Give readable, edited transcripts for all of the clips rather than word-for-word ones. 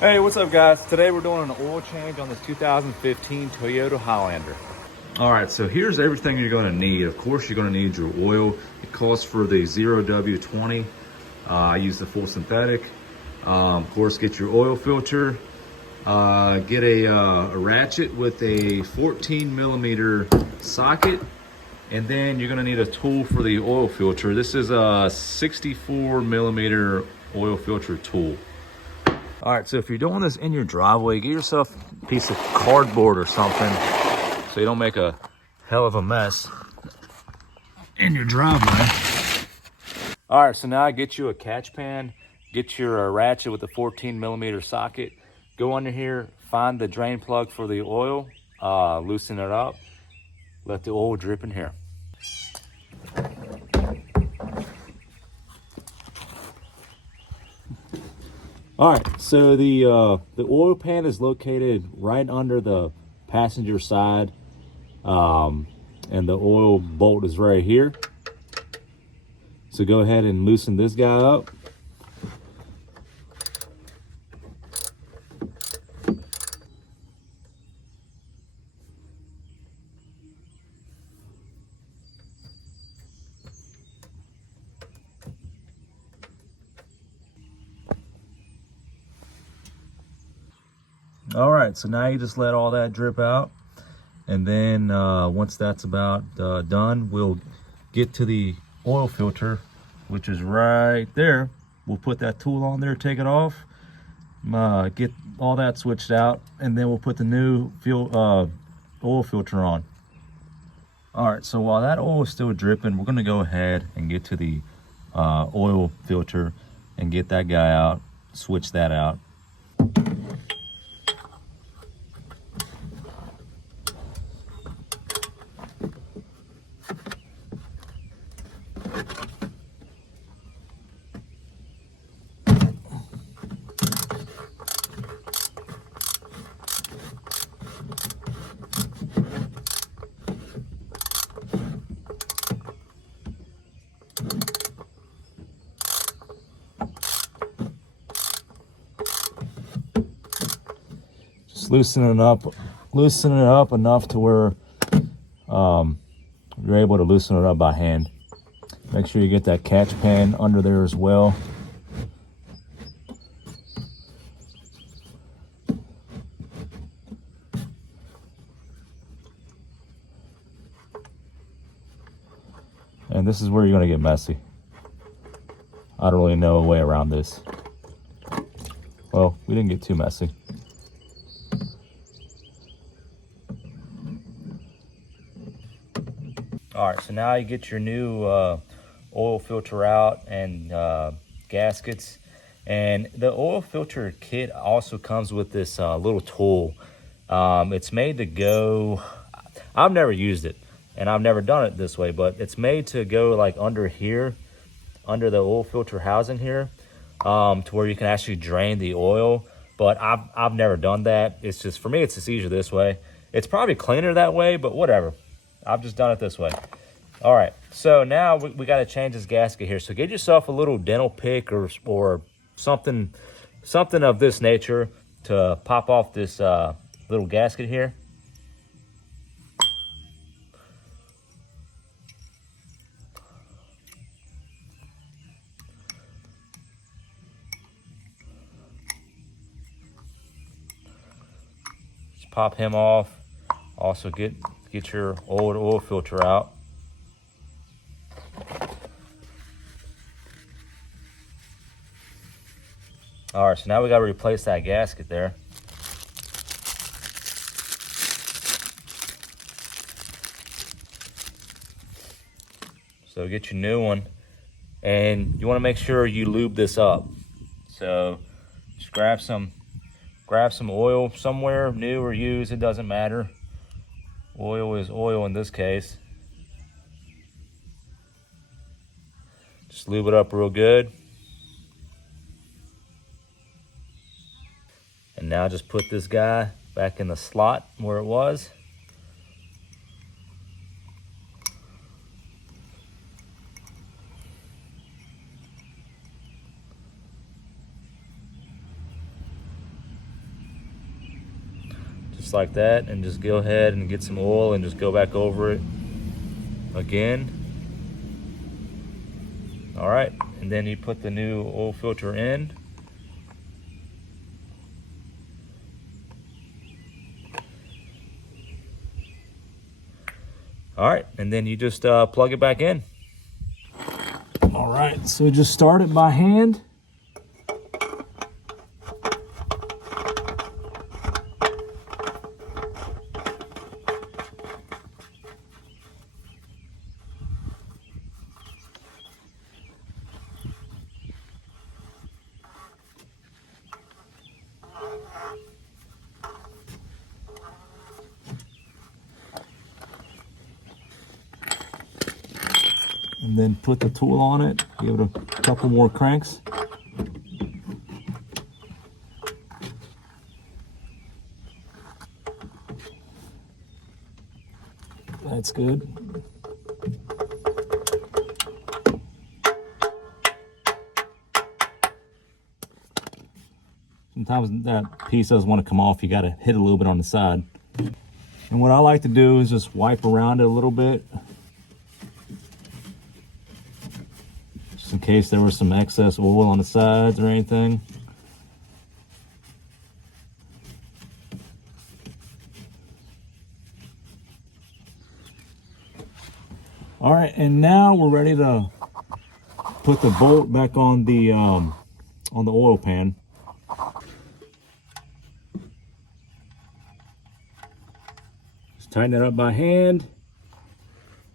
Hey, what's up guys? Today we're doing an oil change on this 2015 Toyota Highlander. All right, so here's everything you're gonna need. Of course, you're gonna need your oil. It calls for the 0W20. I use the full synthetic. Of course, get your oil filter. Get a ratchet with a 14 millimeter socket. And then you're gonna need a tool for the oil filter. This is a 64 millimeter oil filter tool. All right, so if you're doing this in your driveway, get yourself a piece of cardboard or something so you don't make a hell of a mess in your driveway. All right, so now get you a catch pan, get your ratchet with the 14 millimeter socket, go under here, find the drain plug for the oil, loosen it up, let the oil drip in here. All right, so the oil pan is located right under the passenger side, and the oil bolt is right here. So go ahead and loosen this guy up. All right, so now you just let all that drip out. And then once that's about done, we'll get to the oil filter, which is right there. We'll put that tool on there, take it off, get all that switched out, and then we'll put the new oil filter on. All right, so while that oil is still dripping, we're gonna go ahead and get to the oil filter and get that guy out, switch that out. Loosen it up enough to where you're able to loosen it up by hand. Make sure you get that catch pan under there as well. And this is where you're going to get messy. I don't really know a way around this. Well, we didn't get too messy. All right, so now you get your new oil filter out and gaskets. And the oil filter kit also comes with this little tool. It's made to go, I've never used it and I've never done it this way, but it's made to go like under here, under the oil filter housing here, to where you can actually drain the oil. But I've never done that. It's just, for me, it's just easier this way. It's probably cleaner that way, but whatever. I've just done it this way. All right, so now we got to change this gasket here. So get yourself a little dental pick or something of this nature to pop off this little gasket here. Just pop him off. Also get your old oil filter out. All right, so now we got to replace that gasket there. So get your new one, and you want to make sure you lube this up. So just grab some oil somewhere, new or used, it doesn't matter. Oil is oil in this case. Just lube it up real good. And now just put this guy back in the slot where it was. just like that, and just go ahead and get some oil and just go back over it again. All right, and then you put the new oil filter in. All right, and then you just plug it back in. All right, so just start it by hand. And then put the tool on it, give it a couple more cranks. That's good. Sometimes that piece doesn't want to come off. You got to hit a little bit on the side. And what I like to do is just wipe around it a little bit, just in case there was some excess oil on the sides or anything. All right, and now we're ready to put the bolt back on the oil pan. Just tighten it up by hand,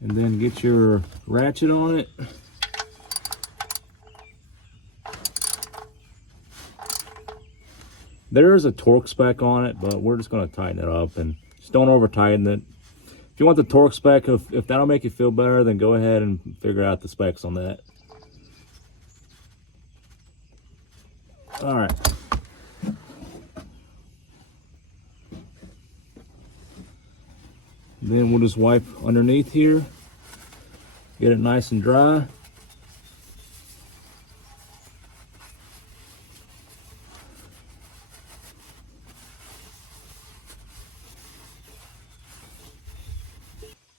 and then get your ratchet on it. There is a torque spec on it, but we're just going to tighten it up, and just don't over tighten it. If you want the torque spec, if that'll make you feel better, then go ahead and figure out the specs on that. All right. Then we'll just wipe underneath here, get it nice and dry.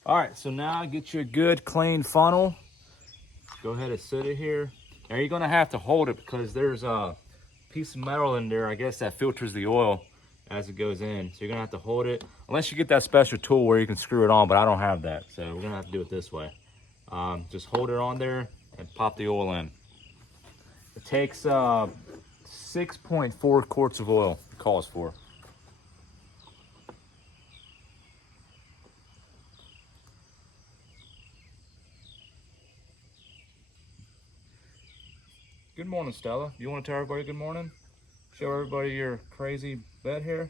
All right, so now get you a good clean funnel. Go ahead and set it here. Now you're gonna have to hold it because there's a piece of metal in there, I guess, that filters the oil as it goes in. So you're gonna have to hold it, unless you get that special tool where you can screw it on, but I don't have that. So we're gonna have to do it this way. Just hold it on there and pop the oil in. It takes 6.4 quarts of oil, it calls for. Good morning, Stella. You want to tell everybody good morning? Show everybody your crazy bed hair.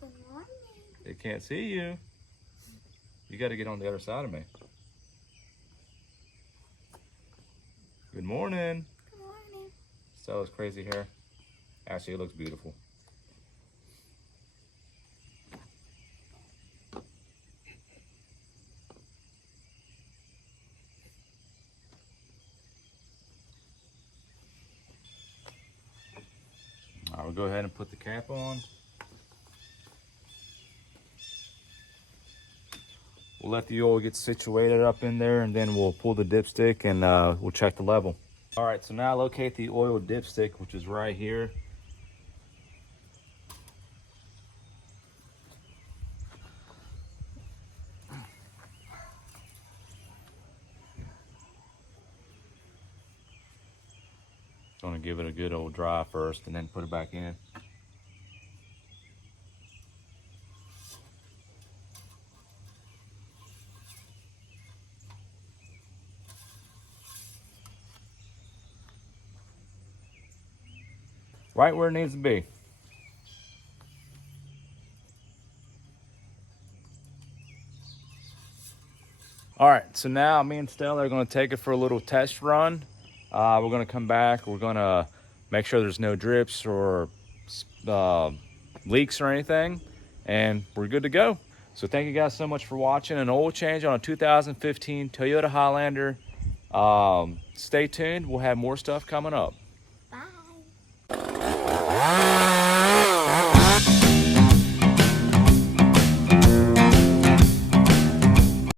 Good morning. They can't see you. You got to get on the other side of me. Good morning. Good morning. Stella's crazy hair. Actually, it looks beautiful. All right, we'll go ahead and put the cap on. We'll let the oil get situated up in there, and then we'll pull the dipstick and we'll check the level. All right, so now locate the oil dipstick, which is right here. Going to give it a good old dry first and then put it back in. Right where it needs to be. All right, so now me and Stella are going to take it for a little test run. We're going to come back. We're going to make sure there's no drips or leaks or anything, and we're good to go. So thank you guys so much for watching an oil change on a 2015 Toyota Highlander. Stay tuned. We'll have more stuff coming up.